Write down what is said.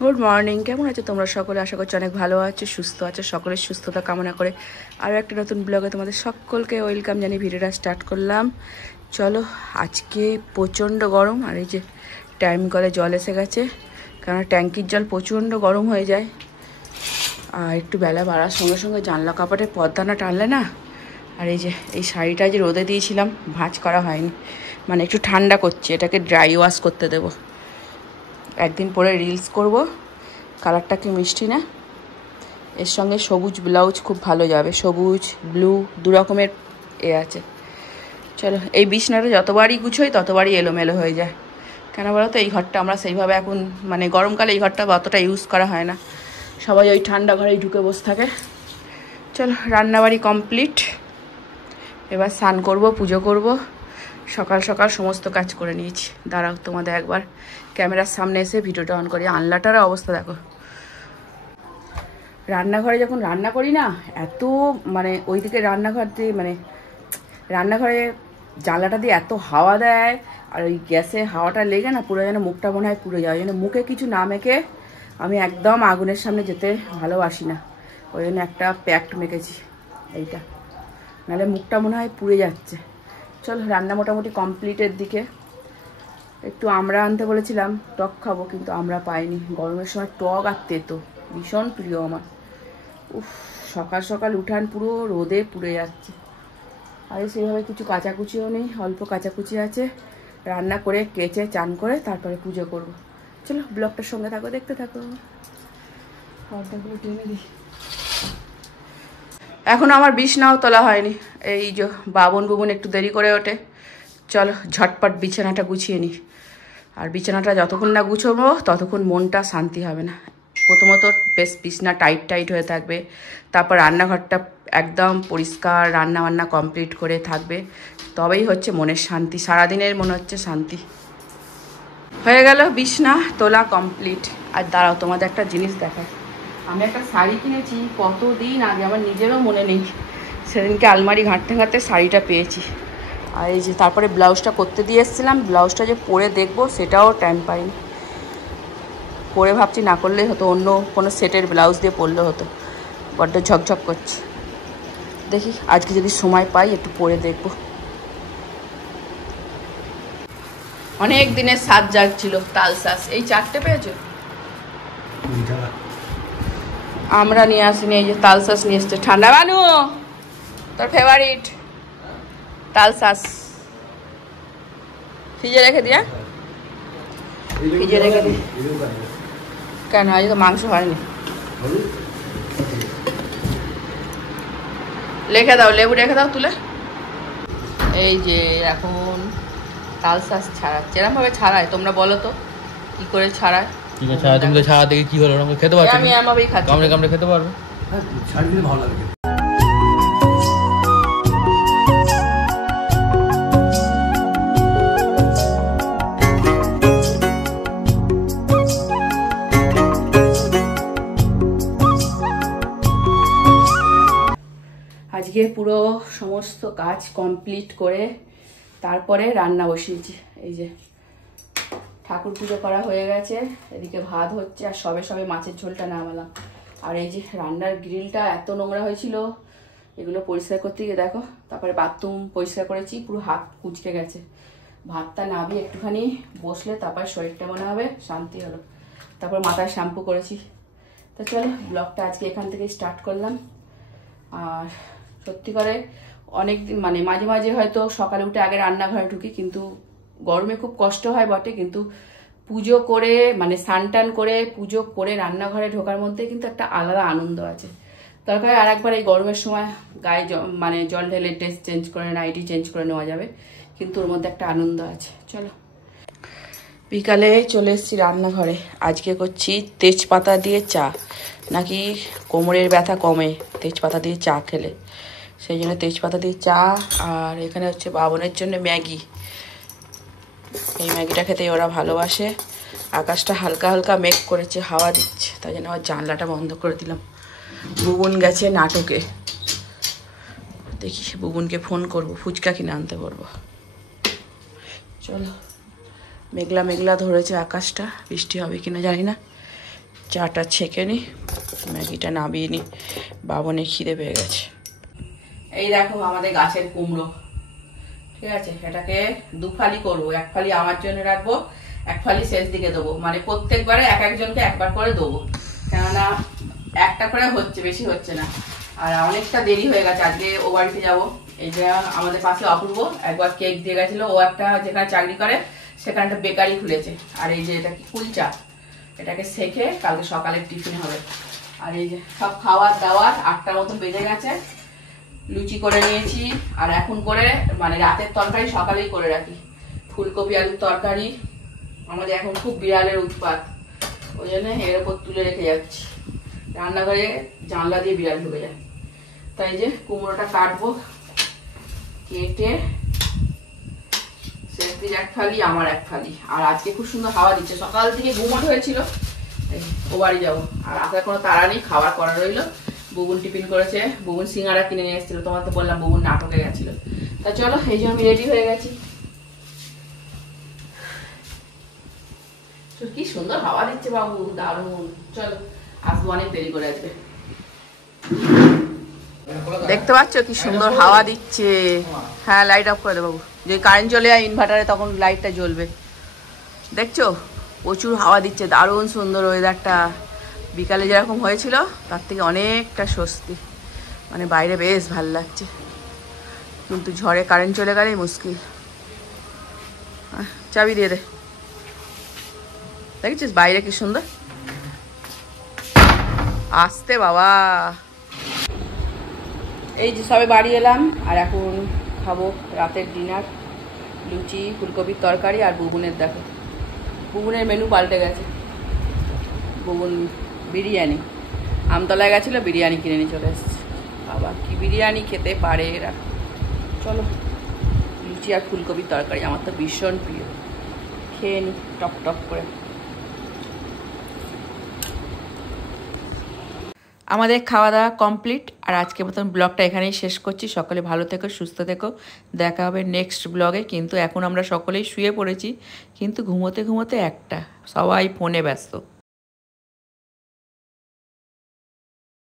Good morning, কেমন আছো তোমরা সকলে? আশা করছি অনেক ভালো আছো, সুস্থ আছো। সকলের সুস্থতা কামনা করে আরও একটা নতুন ব্লগে তোমাদের সকলকে ওয়েলকাম জানিয়ে ভিডিওটা স্টার্ট করলাম। চলো, আজকে প্রচণ্ড গরম, আর এই যে টাইম কলে জল এসে গেছে, কারণ ট্যাঙ্কির জল প্রচণ্ড গরম হয়ে যায়। আর একটু বেলা বাড়ার সঙ্গে সঙ্গে জানলা কাপড়ের পর্দাটা টানলে না, আর এই যে এই শাড়িটা যে রোদে দিয়েছিলাম, ভাঁজ করা হয়নি, মানে একটু ঠান্ডা করছে, এটাকে ড্রাই ওয়াশ করতে দেবো। একদিন পরে রিলস করব। কালারটা কি মিষ্টি না? এর সঙ্গে সবুজ ব্লাউজ খুব ভালো যাবে, সবুজ ব্লু দু রকমের আছে। চলো, এই বিছনাটা যতবারই গুছোই ততবারই এলোমেলো হয়ে যায়। কেন বলো তো? এই ঘরটা আমরা সেইভাবে এখন, মানে গরমকালে এই ঘরটা অতটা ইউজ করা হয় না, সবাই ওই ঠান্ডা ঘরেই ঢুকে বসে থাকে। চলো, রান্নাবাড়ি কমপ্লিট, এবার স্নান করব, পুজো করব। সকাল সকাল সমস্ত কাজ করে নিয়েছি। দাঁড়াও, তোমাদের একবার ক্যামেরার সামনে এসে ভিডিওটা অন করি। আনলাটার অবস্থা দেখো। রান্নাঘরে যখন রান্না করি না, এত মানে ওইদিকে রান্নাঘর দিয়ে, মানে রান্নাঘরে জানলাটা দিয়ে এত হাওয়া দেয়, আর ওই গ্যাসে হাওয়াটা লেগে না পুরো যেন মুখটা মনে হয় পুড়ে যায়। যেন মুখে কিছু না মেখে আমি একদম আগুনের সামনে যেতে ভালোবাসি না, ওই জন্য একটা প্যাকড মেখেছি এইটা, নাহলে মুখটা মনে হয় পুড়ে যাচ্ছে। চলো, রান্না মোটামুটি কমপ্লিটের দিকে। একটু আমরা আনতে বলেছিলাম, টক খাবো, কিন্তু আমরা পাইনি। গরমের সময় টক আর তেতো ভীষণ প্রিয় আমার। উফ, সকাল সকাল উঠান পুরো রোদে পুড়ে যাচ্ছে। আর সেইভাবে কিছু কাচাকুচিও নেই, অল্প কাচাকুচি আছে। রান্না করে কেচে চান করে তারপরে পুজো করব। চলো, ব্লগটার সঙ্গে থাকো, দেখতে থাকো। পর্দাগুলো টেনে দিই। এখনও আমার বিছনাও তোলা হয়নি। এই যে বাবন বুবন একটু দেরি করে ওঠে। চলো ঝটপট বিছানাটা গুছিয়ে নিই। আর বিছানাটা যতক্ষণ না গুছোবো ততক্ষণ মনটা শান্তি হবে না। প্রথমত বেশ বিছনা টাইট টাইট হয়ে থাকবে, তারপর রান্নাঘরটা একদম পরিষ্কার, রান্না বান্না কমপ্লিট করে থাকবে, তবেই হচ্ছে মনের শান্তি। সারাদিনের মনে হচ্ছে শান্তি। হয়ে গেল, বিছনা তোলা কমপ্লিট। আর দাঁড়াও, তোমাদের একটা জিনিস দেখায়। আমি একটা শাড়ি কিনেছি কতদিন আগে, আমার নিজেরও মনে নেই। সেদিনকে আলমারি ঘাঁটতে ঘাঁটতে শাড়িটা পেয়েছি। আর এই যে তারপরে ব্লাউজটা করতে দিয়ে এসেছিলাম, ব্লাউজটা যে পরে দেখবো সেটাও টাইম পাইনি। পরে ভাবছি না করলেই হতো, অন্য কোনো সেটের ব্লাউজ দিয়ে পরলে হতো। বড্ড ঝকঝক করছে। দেখি আজকে যদি সময় পাই একটু পরে দেখবো। অনেক দিনের স্বাদ জাগছিল তালশাঁস। এই চারটে পেয়েছো? আমরা নিয়ে আসিনি, এই যে তালশাঁস নিয়ে এসছে। ঠান্ডা বানু, তোর ফেভারিট তালশাঁস। ফ্রিজে রেখে দিয়া, ফ্রিজে রেখে দিই। কেন, আজ তো মাংস হয়নি। রেখে দাও, লেবু রেখে দাও তুলে। এই যে এখন তালশাঁস ছাড়াচ্ছে। এরমভাবে ছাড়ায়, তোমরা বলো তো কি করে ছাড়ায়? তুমি তো ছাড়া দেখে কি হলো, খেতে পারছো? আমি এমভাবেই খাচ্ছি। কামড়ে কামড়ে খেতে পারবে। ছাড় দিলে ভালো লাগে। আজকে পুরো সমস্ত কাজ কমপ্লিট করে তারপরে রান্না বসিয়েছি। এই যে ঠাকুর পুজো করা হয়ে গেছে, এদিকে ভাত হচ্ছে, আর সবে সবে মাছের ঝোলটা নামালাম। আর এই যে রান্নার গ্রিলটা এত নোংরা হয়েছিল, এগুলো পরিষ্কার করতে গিয়ে দেখো। তারপরে বাথরুম পরিষ্কার করেছি, পুরো হাত কুচকে গেছে। ভাতটা নামিয়ে একটুখানি বসলে তারপর শরীরটা মনে হবে শান্তি হলো। তারপর মাথায় শ্যাম্পু করেছি। তো চলো, ব্লগটা আজকে এখান থেকে স্টার্ট করলাম। আর সত্যি করে অনেক দিন, মানে মাঝে মাঝে হয়তো সকালে উঠে আগে রান্নাঘরে ঢুকি, কিন্তু গরমে খুব কষ্ট হয় বটে, কিন্তু পুজো করে, মানে স্নান টান করে পুজো করে রান্নাঘরে ঢোকার মধ্যে কিন্তু একটা আলাদা আনন্দ আছে। দরকার আর একবার এই গরমের সময় গায়ে মানে জল ঢেলে ড্রেস চেঞ্জ করে, নাইটি চেঞ্জ করে নেওয়া যাবে, কিন্তু ওর মধ্যে একটা আনন্দ আছে। চলো, বিকালে চলে এসেছি রান্নাঘরে। আজকে করছি তেজপাতা দিয়ে চা, নাকি কোমরের ব্যথা কমে তেজপাতা দিয়ে চা খেলে, সেই জন্য তেজপাতা দিয়ে চা। আর এখানে হচ্ছে বাবনের জন্য ম্যাগি। এই ম্যাগিটা খেতেই ওরা ভালোবাসে। আকাশটা হালকা হালকা মেঘ করেছে, হাওয়া দিচ্ছে, তাই জন্য আবার জানলাটা বন্ধ করে দিলাম। বুবুন গেছে নাটকে, দেখি বুবুনকে ফোন করব, ফুচকা কিনে আনতে বলবো। চলো, মেঘলা মেঘলা ধরেছে আকাশটা, বৃষ্টি হবে কিনা জানি না। চাটা ছেঁকে নি, ম্যাগিটা নামিয়ে নি, বাবনের খিদে পেয়ে গেছে। এই দেখো আমাদের গাছের কুমড়ো, ঠিক আছে, এটাকে 2 ফালি করবো, 1 ফালি আমার জন্য রাখবো, 1 ফালি শেষ দিকে দেবো, মানে প্রত্যেকবারে এক একজনকে একবার করে দেবো, কেননা একটা করে হচ্ছে, বেশি হচ্ছে না। আর অনেকটা দেরি হয়ে গেছে, আজকে ও বাড়িতে যাবো। এই যে আমাদের পাশে অপূর্ব একবার কেক দিয়ে গেছিল, ও একটা যেখানে চাকরি করে সেখানে একটা বেকারি খুলেছে। আর এই যে এটা কি কুলচা, এটাকে সেকে কালকে সকালে টিফিনে হবে। আর এই যে সব খাওয়ার দাওয়ার 8টার মতন বেজে গেছে, লুচি করে নিয়েছি। আর এখন করে মানে রাতের তরকারি সকালেই করে রাখি, ফুলকপি আলুর তরকারি। আমাদের এখন খুব বিড়ালের উৎপাত, ওই জন্য এর ওপর তুলে রেখে যাচ্ছি, রান্নাঘরে জানলা দিয়ে বিড়াল ঢুকে যায়। তাই যে কুমড়োটা কাটবো, কেটে শেষদিন 1 ফালি আমার 1 ফালি। আর আজকে খুব সুন্দর হাওয়া দিচ্ছে, সকাল থেকে ঘুমট হয়েছিল, ও বাড়ি যাবো। আর আসার কোনো তাড়া নেই, খাবার করা রইলো। বুবুন টিফিন করেছে, বুবুন সিঙ্গারা কিনে নিয়ে এসেছিল, তোমার তো বললাম বুবুন নাটকে গেছিল। তা চলো, এই জন্য আমি রেডি হয়ে গেছি। কি সুন্দর হাওয়া দিচ্ছে বাবু, দারুণ। চলো, আসবো, অনেক দেরি করে আসবে। দেখতে পাচ্ছ কি সুন্দর হাওয়া দিচ্ছে? হ্যাঁ, লাইট অফ করে দে বাবু, যদি কারেন্ট চলে যায় ইনভার্টারে তখন লাইটটা জ্বলবে। দেখছো প্রচুর হাওয়া দিচ্ছে, দারুণ সুন্দর ওয়েদারটা। বিকালে যেরকম হয়েছিল তার থেকে অনেকটা স্বস্তি, মানে বাইরে বেশ ভাল লাগছে। কিন্তু ঝড়ে কারেন্ট চলে গেলেই মুশকিল। চাবি দিয়ে দে। দেখেছিস বাইরে কি সুন্দর, আসতে বাবা। এই যে সবে বাড়ি এলাম, আর এখন খাবো রাতের ডিনার, লুচি, ফুলকপির তরকারি। আর বুবুনের দেখো, বুবুনের মেনু পাল্টে গেছে। বুবুন বিরিয়ানি, আমতলায় গেছিলো, বিরিয়ানি কিনে নিয়ে চলে এসেছে। বাবা কি বিরিয়ানি খেতে পারে এরা। চলো, লুচি আর ফুলকপির তরকারি আমার তো ভীষণ প্রিয়, খেয়ে নি টক টক করে। আমাদের খাওয়া দাওয়া কমপ্লিট, আর আজকের মতন ব্লগটা এখানেই শেষ করছি। সকলে ভালো থেকো, সুস্থ থেকো, দেখা হবে নেক্সট ব্লগে। কিন্তু এখন আমরা সকলেই শুয়ে পড়েছি, কিন্তু ঘুমোতে ঘুমোতে একটা, সবাই ফোনে ব্যস্ত।